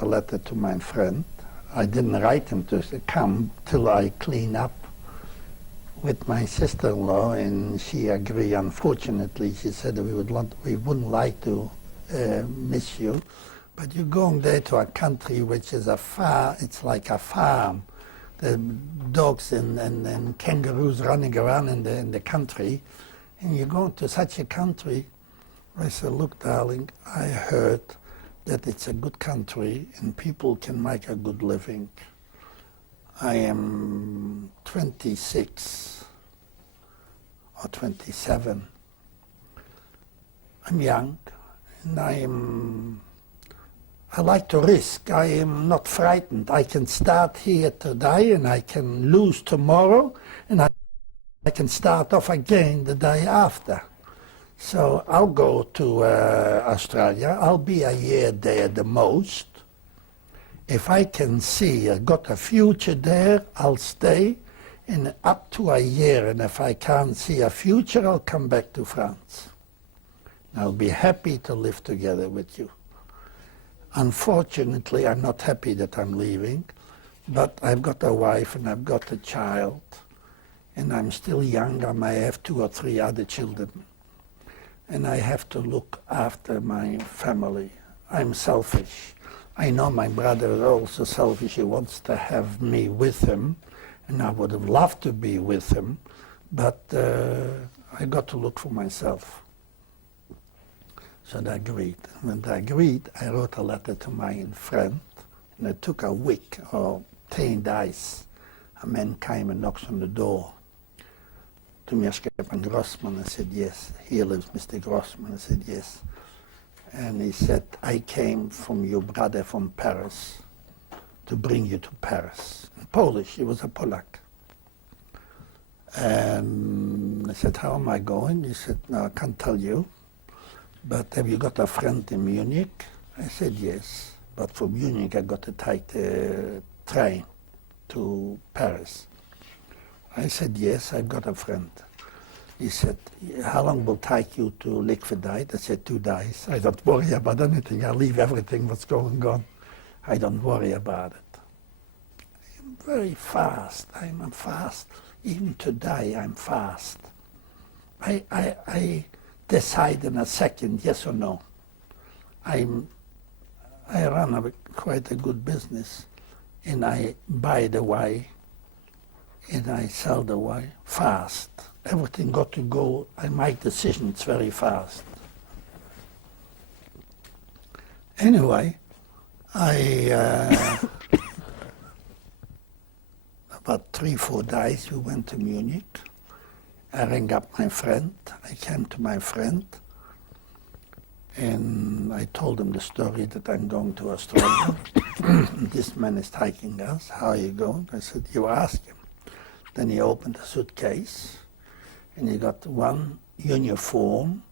wrote a letter to my friend. I didn't write him to come till I clean up with my sister-in-law, and she agreed. Unfortunately, she said we wouldn't like to miss you, but you're going there to a country which is it's like a farm. The dogs and kangaroos running around in the country, and you're going to such a country. I said, look, darling, I heard that it's a good country and people can make a good living. I am 26 or 27. I'm young, and I like to risk. I am not frightened. I can start here today and I can lose tomorrow, and I can start off again the day after. So I'll go to Australia. I'll be a year there the most. If I can see I've got a future there, I'll stay and up to a year. And if I can't see a future, I'll come back to France. I'll be happy to live together with you. Unfortunately, I'm not happy that I'm leaving, but I've got a wife and I've got a child, and I'm still young. I may have 2 or 3 other children, and I have to look after my family. I'm selfish. I know my brother is also selfish. He wants to have me with him, and I would have loved to be with him, but I got to look for myself. So they agreed. When they agreed, I wrote a letter to my friend, and it took a week or 10 days. A man came and knocks on the door. To me, Grosman. I said, yes. Here lives Mr. Grosman. I said, yes. And he said, I came from your brother from Paris to bring you to Paris. In Polish, he was a Polak. And I said, how am I going? He said, no, I can't tell you. But have you got a friend in Munich? I said, yes. But from Munich, I got to take the train to Paris. I said, yes, I've got a friend. He said, how long will it take you to liquidate? I said, 2 days. I don't worry about anything. I leave everything what's going on. I don't worry about it. I'm very fast. I'm fast. Even today, I'm fast. I decide in a second, yes or no. I run quite a good business, and I buy the way, and I sell the way fast. Everything got to go. I make decisions very fast. Anyway, about 3-4 days we went to Munich. I rang up my friend. I came to my friend, and I told him the story that I'm going to Australia. This man is taking us. How are you going? I said, you ask him. Then he opened a suitcase, and he got one uniform,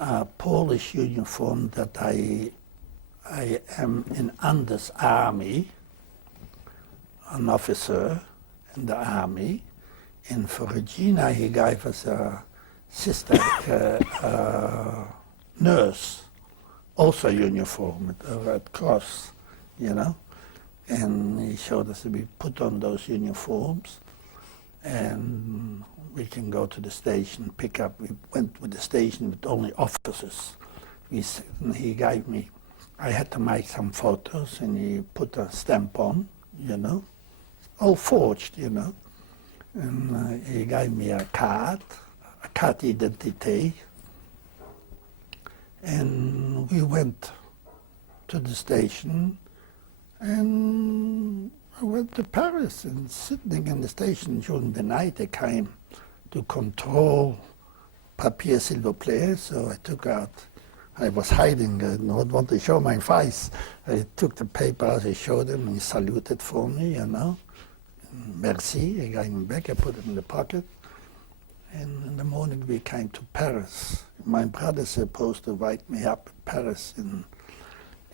a Polish uniform that I am in Anders army, an officer in the army. And for Regina, he gave us a sister, nurse, also uniform, at the Red Cross, you know. And he showed us that we put on those uniforms, and we can go to the station, pick up. We went with the station with only officers. He gave me, I had to make some photos, and he put a stamp on, you know, all forged, you know. And he gave me a card identity, and we went to the station, and I went to Paris, and sitting in the station during the night, they came to control papier s'il vous plaît, so I took out, I was hiding, I don't want to show my face. I took the papers, I showed him, and he saluted for me, you know. Merci, I gave him back, I put it in the pocket. And in the morning we came to Paris. My brother's supposed to write me up in Paris,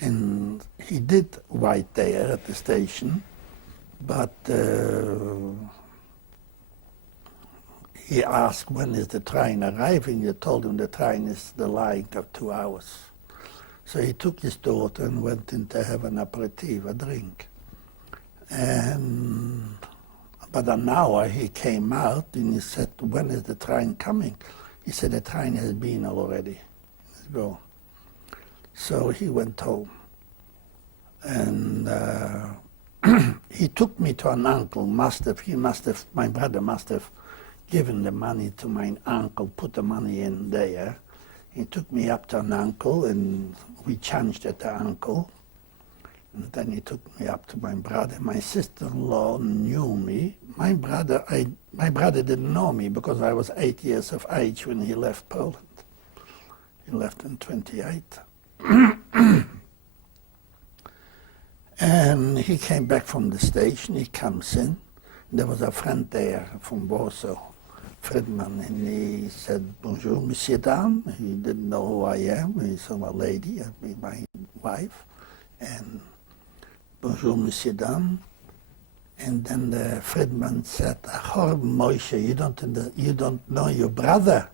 and he did write there at the station, but he asked when is the train arriving. You told him the train is delayed of 2 hours. So he took his daughter and went in to have an aperitif, a drink. And about an hour he came out and he said, when is the train coming? He said, the train has been already. Let's go. So he went home. And he took me to an uncle. My brother must have given the money to my uncle, put the money in there. He took me up to an uncle and we changed at the uncle. And then he took me up to my brother. My sister-in-law knew me. My brother didn't know me because I was 8 years of age when he left Poland. He left in 28. And he came back from the station, he comes in. There was a friend there from Warsaw, Friedman, and he said, bonjour, monsieur, dame. He didn't know who I am. He saw a lady, my wife, and bonjour, monsieur, dame. And then the Friedman said, oh, Moshe, you don't know your brother.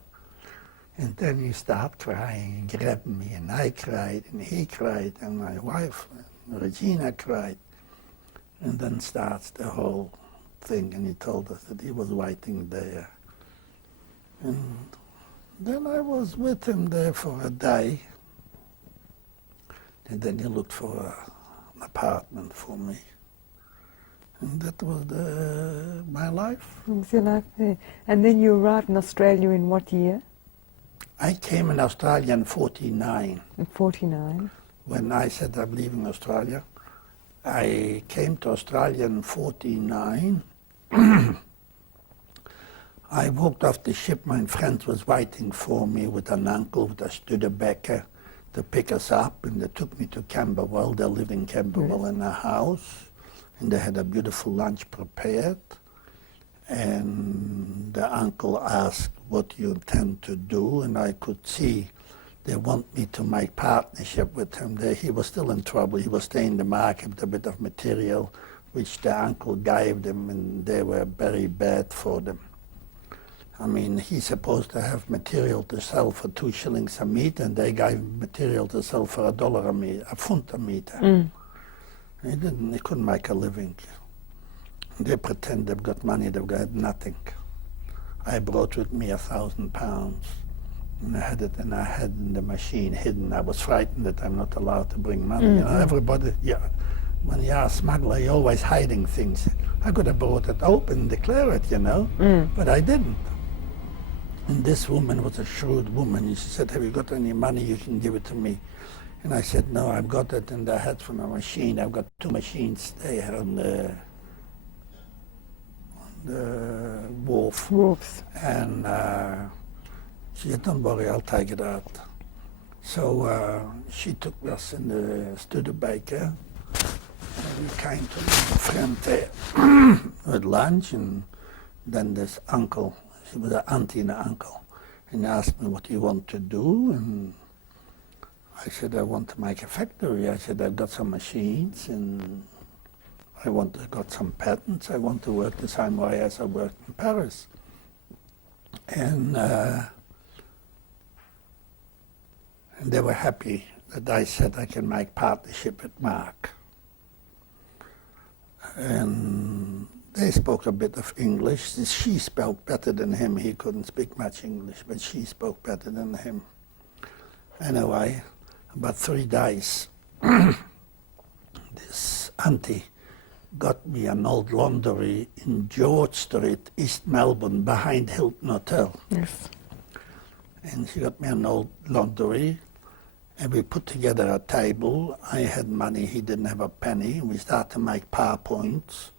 And then he started crying, he grabbed me, and I cried, and he cried, and my wife, Regina, cried. And then starts the whole thing, and he told us that he was waiting there. And then I was with him there for a day. And then he looked for an apartment for me. And that was my life. It was your life there. And then you arrived in Australia in what year? I came in Australia in 49. In 49. When I said I'm leaving Australia, I came to Australia in 49. I walked off the ship. My friend was waiting for me with an uncle, with a Studebaker, to pick us up, and they took me to Camberwell. They lived in Camberwell in a house, and they had a beautiful lunch prepared. And the uncle asked, what do you intend to do? And I could see they want me to make partnership with him. He was still in trouble. He was staying in the market with a bit of material, which the uncle gave them, and they were very bad for them. I mean, he's supposed to have material to sell for 2 shillings a meter, and they gave material to sell for $1 a meter, a funt a meter. Mm. He couldn't make a living. They pretend they've got money, they've got nothing. I brought with me £1,000, and I had it in the machine hidden. I was frightened that I'm not allowed to bring money. Mm-hmm. You know, everybody, yeah, when you're a smuggler, you're always hiding things. I could have brought it open, declare it, you know, but I didn't. And this woman was a shrewd woman. She said, have you got any money? You can give it to me. And I said, no, I've got it in the head from a machine. I've got 2 machines there on the wharf. Wharfs. And she said, don't worry, I'll take it out. So she took us in the Studebaker. And we came to my friend there at lunch, and then this uncle, she was an auntie and an uncle, and he asked me, what do you want to do? And I said, I want to make a factory. I said, I've got some machines, and got some patents. I want to work the same way as I worked in Paris. And they were happy that I said I can make partnership with Mark. And they spoke a bit of English. She spoke better than him. He couldn't speak much English, but she spoke better than him. Anyway, about 3 days, this auntie got me an old laundry in George Street, East Melbourne, behind Hilton Hotel. Yes. And she got me an old laundry, and we put together a table. I had money, he didn't have a penny. We started to make PowerPoints,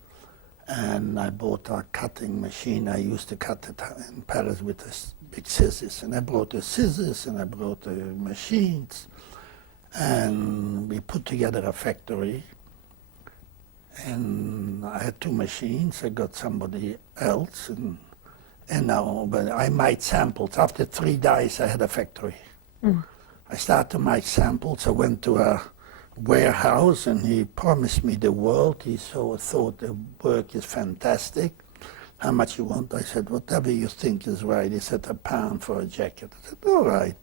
and I bought a cutting machine. I used to cut it in Paris with the big scissors, and I brought the scissors, and I brought the machines, and we put together a factory. And I had 2 machines. I got somebody else, and now, but I made samples. After 3 days, I had a factory. I started to make samples. I went to a warehouse, and he promised me the world. He thought the work is fantastic. How much you want? I said, whatever you think is right. He said, £1 for a jacket. I said, all right.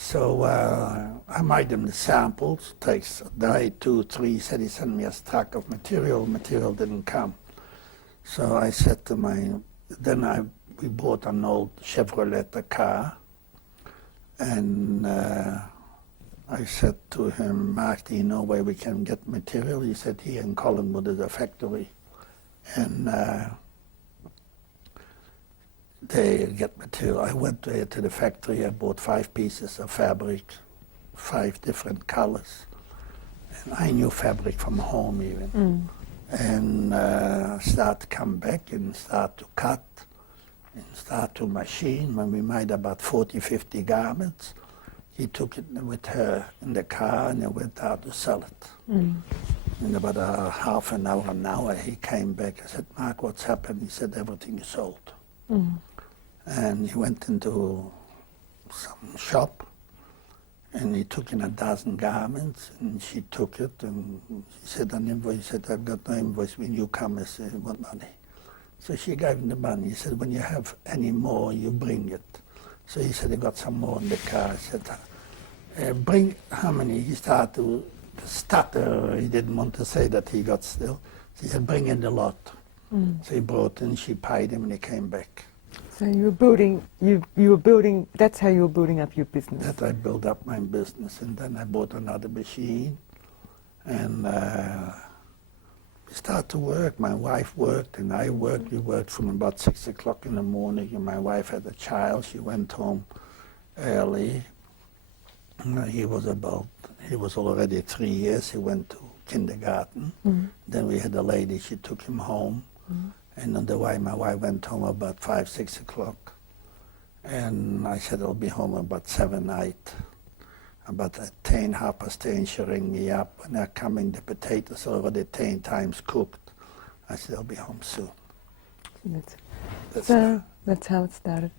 So I made him the samples. Takes a day, 2, 3. He said he sent me a stack of material. Material didn't come. So I said to we bought an old Chevrolet car, and I said to him, Mark, do you know where we can get material? He said, here in Collingwood is a factory. And they get material. I went there to the factory. I bought 5 pieces of fabric, 5 different colors. And I knew fabric from home even. And start to come back and start to cut and start to machine. When we made about 40, 50 garments, he took it with her in the car and they went out to sell it. In about a half an hour, he came back. I said, Mark, what's happened? He said, everything is sold. And he went into some shop and he took in 12 garments and she took it and he said an invoice. He said, I've got no invoice. When you come, I said, what money? So she gave him the money. He said, when you have any more, you bring it. So he said, I got some more in the car. I said, bring how many? He started to stutter. He didn't want to say that he got still. So he said, bring in the lot. So he brought in, she paid him, and he came back. So you were building, that's how you were building up your business? That I built up my business, and then I bought another machine, and we started to work. My wife worked, and I worked. We worked from about 6 o'clock in the morning, and my wife had a child. She went home early. He was already 3 years. He went to kindergarten. Then we had a lady, she took him home. And on the way, my wife went home about 5, 6 o'clock. And I said, I'll be home about 7, 8. About 10, 10:30, she rang me up. When they're coming, the potatoes are already 10 times cooked. I said, I'll be home soon. That's how it started.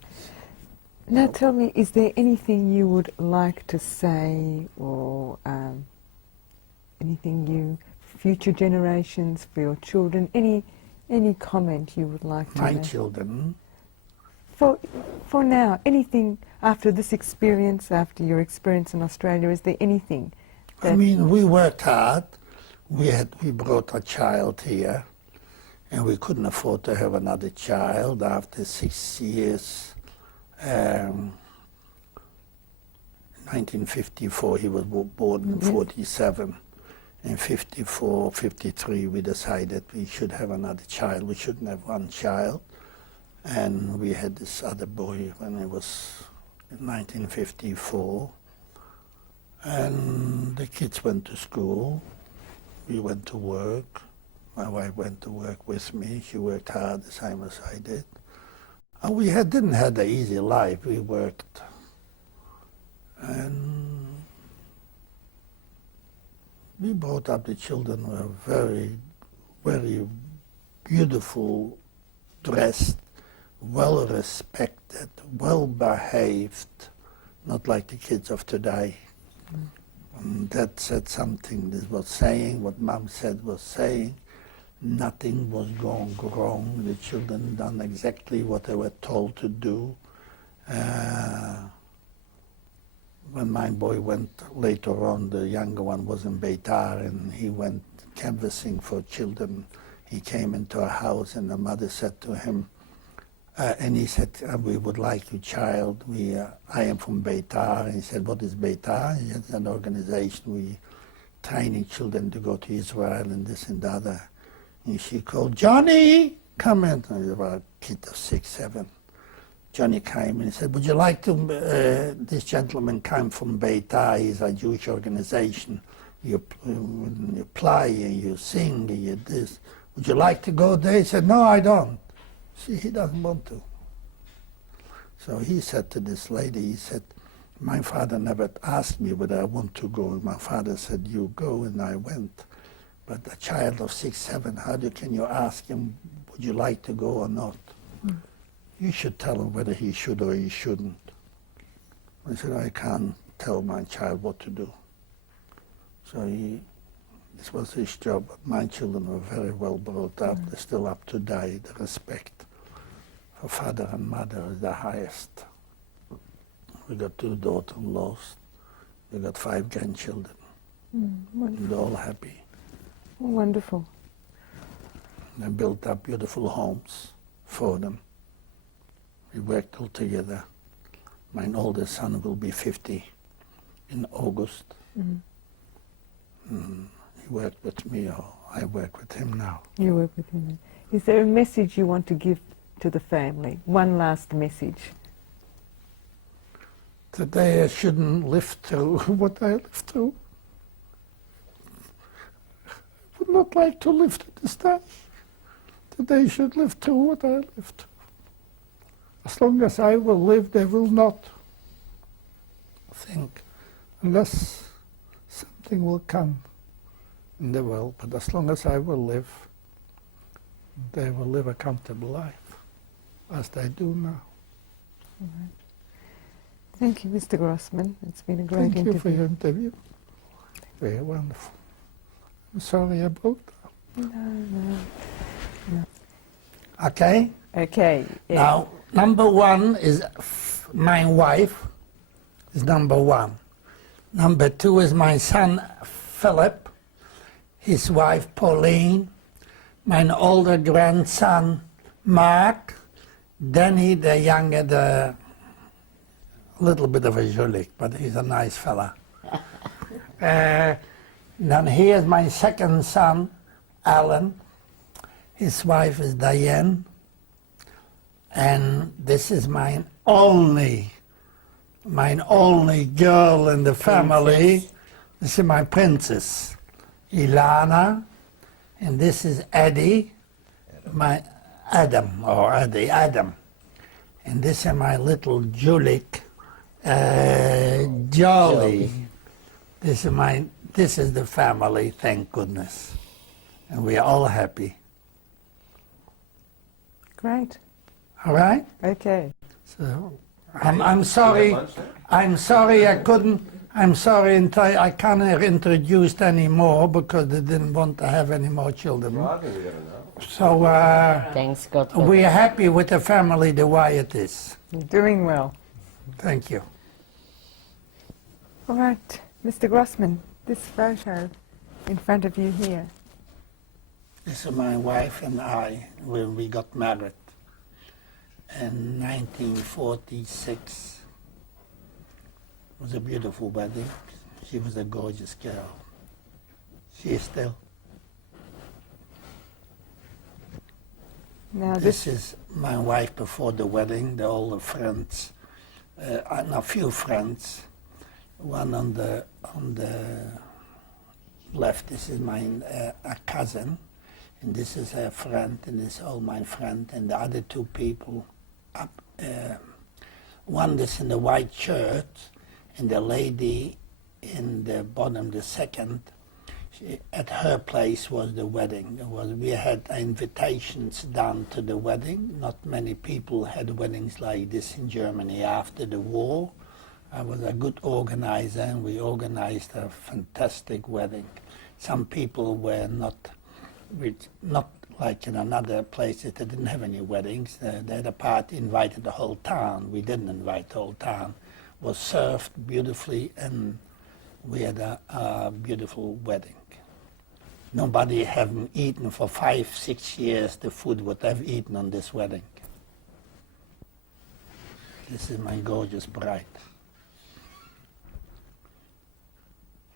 Now tell me, is there anything you would like to say, or anything future generations, for your children, any comment you would like to make? My children? For now, anything after this experience, after your experience in Australia, is there anything that... I mean, we worked hard. We brought a child here, and we couldn't afford to have another child after 6 years. 1954, he was born in 47. In 54, 53, we decided we should have another child. We shouldn't have one child. And we had this other boy when it was in 1954. And the kids went to school. We went to work. My wife went to work with me. She worked hard the same as I did. And we didn't have an easy life. We worked. And we brought up the children who were very, very beautiful, dressed, well respected, well behaved, not like the kids of today. And that said something. This was saying what Mom said was saying. Nothing was going wrong. The children done exactly what they were told to do. When my boy went later on, the younger one was in Beitar, and he went canvassing for children. He came into a house, and the mother said to him, and he said, we would like you, child. I am from Beitar. And he said, what is Beitar? He had an organization. We training children to go to Israel and this and the other. And she called, Johnny, come in. And he was about a kid of 6, 7. Johnny came and he said, would you like to, this gentleman came from Beitar, he's a Jewish organization. You play and you sing and you this. Would you like to go there? He said, no, I don't. See, he doesn't want to. So he said to this lady, he said, my father never asked me whether I want to go. My father said, you go, and I went. But a child of 6, 7, can you ask him, would you like to go or not? You should tell him whether he should or he shouldn't. I said, I can't tell my child what to do. So this was his job. But my children were very well brought up. They're still up to date. The respect for father and mother is the highest. We got 2 daughter-in-laws. We got 5 grandchildren. Wonderful. They're all happy. Oh, wonderful. I built up beautiful homes for them. We worked all together. My oldest son will be 50 in August. He worked with me, or I work with him now. You work with him. Is there a message you want to give to the family? One last message. Today I shouldn't live through what I lived through. I would not like to live to this time. Today I should live through what I lived through. As long as I will live, they will not think, unless something will come in the world. But as long as I will live, they will live a comfortable life, as they do now. All right. Thank you, Mr. Grosman. It's been a great Thank interview. you for your interview. Very wonderful. I'm sorry I broke down. No. Okay? Okay. Yes. Now, number 1 is my wife, is number 1. Number 2 is my son, Philip, his wife, Pauline, my older grandson, Mark, Danny, the younger, the little bit of a julik, but he's a nice fella. Then here's my second son, Alan. His wife is Diane. And this is my only girl in the family. Princess. This is my princess, Ilana. And this is Eddie, my Adam. And this is my little Julik, Jolly. This is the family, thank goodness. And we are all happy. Great. All right? Okay. So I'm sorry. I'm sorry I couldn't. I'm sorry I can't introduce any more because they didn't want to have any more children. So Thanks God for we're happy with the family the way it is. You're doing well. Thank you. All right, Mr. Grosman, this photo in front of you here. This is my wife and I when we got married in 1946. It was a beautiful wedding. She was a gorgeous girl. She is still. Now This is my wife before the wedding, all the friends, a few friends. One on the left, this is my a cousin, and this is her friend, and this is all my friend, and the other 2 people up. One is in the white shirt, and the lady in the bottom, the second. At her place was the wedding. We had invitations down to the wedding. Not many people had weddings like this in Germany after the war. I was a good organizer, and we organized a fantastic wedding. Some people were not like in another place that they didn't have any weddings. The other part invited the whole town. We didn't invite the whole town. It was served beautifully, and we had a beautiful wedding. Nobody having eaten for 5-6 years the food what I've eaten on this wedding. This is my gorgeous bride.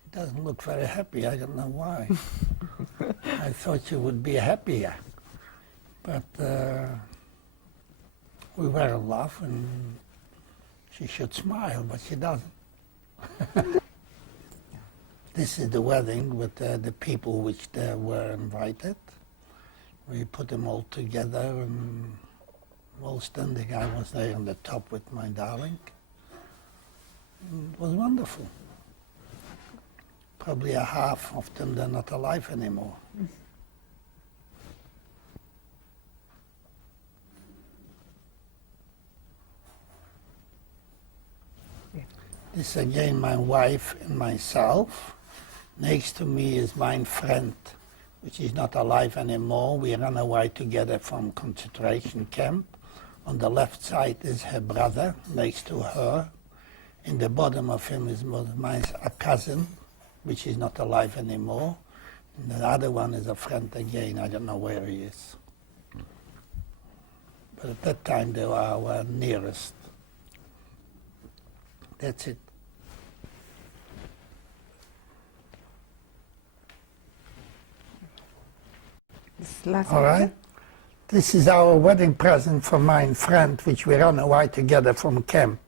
She doesn't look very happy, I don't know why. I thought she would be happier. But we were in love and she should smile, but she doesn't. This is the wedding with the people which were invited. We put them all together and all standing. I was there on the top with my darling. It was wonderful. Probably a half of them, they're not alive anymore. This again, my wife and myself. Next to me is my friend, which is not alive anymore. We ran away together from concentration camp. On the left side is her brother, next to her. In the bottom of him is my a cousin, which is not alive anymore. And the other one is a friend again. I don't know where he is. But at that time they were our nearest. That's it. This last All right. This is our wedding present from my friend, which we ran away together from camp.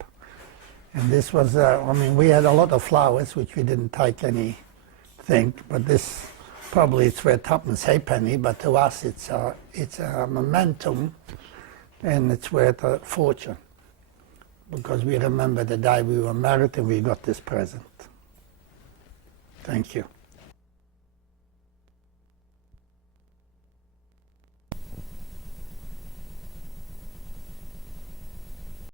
And this was, I mean, we had a lot of flowers, which we didn't take anything, but this probably it's worth tuppence halfpenny, but to us it's a momentum, and it's worth a fortune, because we remember the day we were married and we got this present. Thank you.